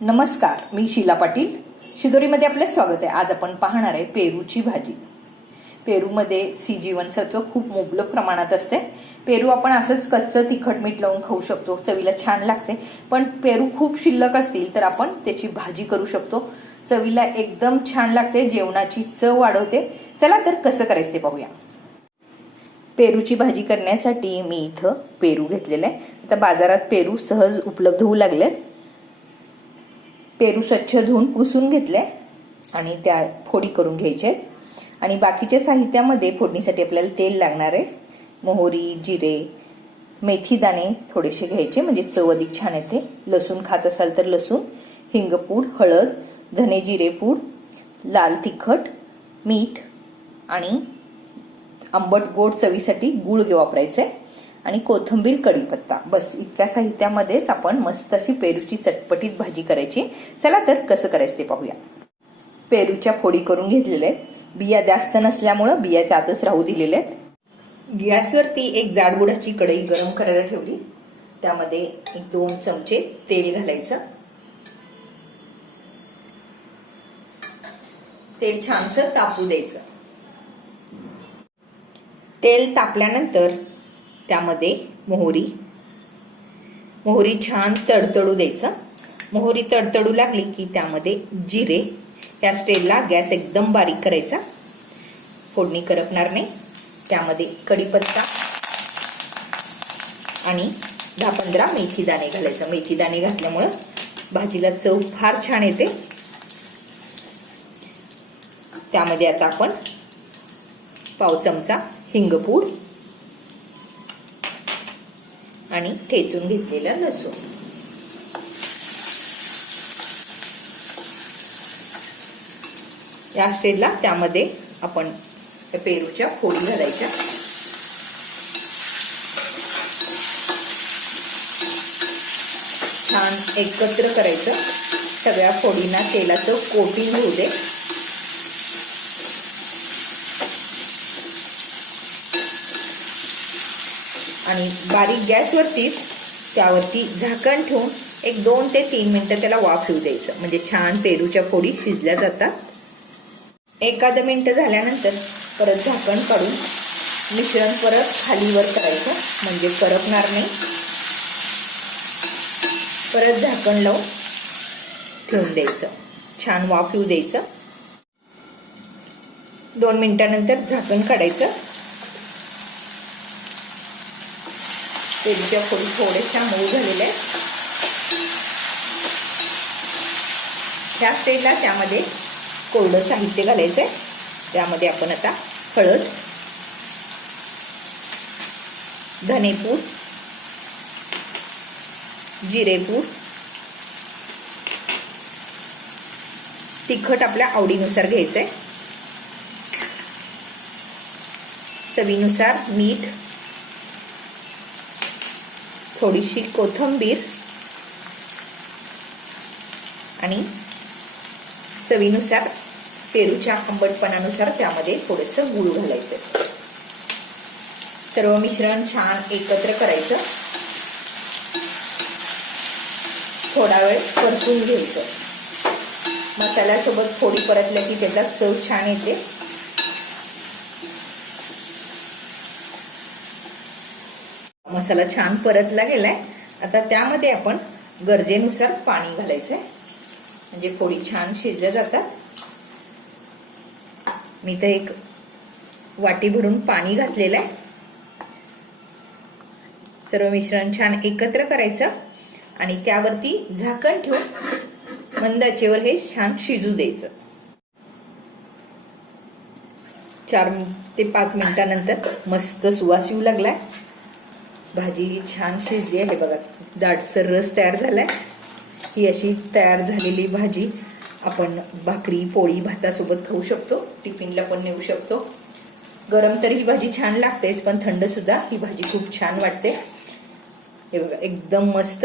नमस्कार मी शीला पाटील. शिदोरीमध्ये आपलं स्वागत आहे. आज आपण पाहणार आहे पेरूची भाजी. पेरूमध्ये सी जीवनसत्व खूप मुबलक प्रमाणात असते. पेरू आपण असंच कच्चं तिखट मीठ लावून खाऊ शकतो. चवीला छान लागते. पण पेरू खूप शिल्लक असतील तर आपण त्याची भाजी करू शकतो. चवीला एकदम छान लागते. जेवणाची चव वाढवते. चला तर कसं करायचं ते पाहूया. पेरूची भाजी करण्यासाठी मी इथं पेरू घेतलेला आहे. आता बाजारात पेरू सहज उपलब्ध होऊ लागलेत. पेरू स्वच्छ धुवून पुसून घेतले आणि त्या फोडी करून घ्यायचे. आणि बाकीच्या साहित्यामध्ये फोडणीसाठी आपल्याला तेल लागणार आहे. मोहरी जिरे मेथी दाणे थोडेसे घ्यायचे म्हणजे चव अधिक छान येते. लसूण खात असाल तर लसूण हिंगपूड हळद धने जिरे पूड लाल तिखट मीठ आणि आंबट गोड चवीसाठी गुळ वापरायचे. आणि कोथिंबीर कढीपत्ता. बस इतक्या साहित्यामध्येच आपण मस्त अशी पेरूची चटपटीत भाजी करायची. चला तर कसं करायचं ते पाहूया. पेरूच्या फोडी करून घेतलेल्या आहेत. बिया जास्त नसल्यामुळं बिया त्यातच राहू दिलेल्या आहेत. गॅसवरती एक जाडबुडाची कढई गरम करायला ठेवली. त्यामध्ये एक दोन चमचे तेल घालायचं. तेल छानसं तापू द्यायचं. तेल तापल्यानंतर त्यामध्ये मोहरी. मोहरी छान तडतडू द्यायचं. मोहरी तडतडू लागली की त्यामध्ये जिरे. त्या स्टेलला गॅस एकदम बारीक करायचा. फोडणी करपणार नाही. त्यामध्ये कढीपत्ता. आणि दहा पंधरा मेथी दाणे घालायचं. मेथी दाणे घातल्यामुळं भाजीला चव फार छान येते. त्यामध्ये आता आपण पाव चमचा हिंगपूड आणि ठेचून घेतलेला लसूण. या स्टेजला त्यामध्ये आपण पेरूच्या फोडी घालायच्या. छान एकत्र करायचं. सगळ्या फोडींना तेलाचं कोटिंग होऊ दे. आणि बारीक गॅसवरतीच त्यावरती झाकण ठेवून एक दोन ते तीन मिनटं त्याला वाफ येऊ द्यायचं. म्हणजे छान पेरूच्या फोडी शिजल्या जातात. एखादं मिनटं झाल्यानंतर परत झाकण काढून मिश्रण परत खालीवर करायचं. म्हणजे करपणार नाही. परत झाकण लावून ठेवून द्यायचं. छान वाफ येऊ द्यायचं. दोन मिनिटानंतर झाकण काढायचं. पेरूच्या फोडी थोड्याशा मऊ झालेल्या आहेत. ह्या स्टेजला त्यामध्ये कोरडं साहित्य घालायचं आहे त्यामध्ये आपण आता हळद धनेपूर जिरेपूर तिखट आपल्या आवडीनुसार घ्यायचं आहे चवीनुसार मीठ थोडीशी कोथंबीर आणि चवीनुसार पेरूच्या आंबटपणानुसार त्यामध्ये थोडंसं गुळ घालायचं. सर्व मिश्रण छान एकत्र करायचं. थोडा वेळ परतून घ्यायचं. मसाल्यासोबत थोडी परतल्या की त्याचा चव छान येते. मसाला छान परतला गेलाय. आता त्यामध्ये आपण गरजेनुसार पाणी घालायचंय. म्हणजे फोडी छान शिजल्या जातात. मी तर एक वाटी भरून पाणी घातलेलं आहे. सर्व मिश्रण छान एकत्र करायचं आणि त्यावरती झाकण ठेवून मंदाचेवर हे छान शिजू द्यायचं. चार ते पाच मिनिटानंतर मस्त सुवास येऊ लागलाय. भाजी छान शिजली आहे. बघा दाटसर रस तयार झालाय. ही अशी तयार झालेली भाजी आपण भाकरी पोळी भातासोबत खाऊ शकतो. टिफिनला पण नेऊ शकतो. गरम तर ही भाजी छान लागतेच पण थंड सुद्धा ही भाजी खूप छान वाटते. हे बघा एकदम मस्त.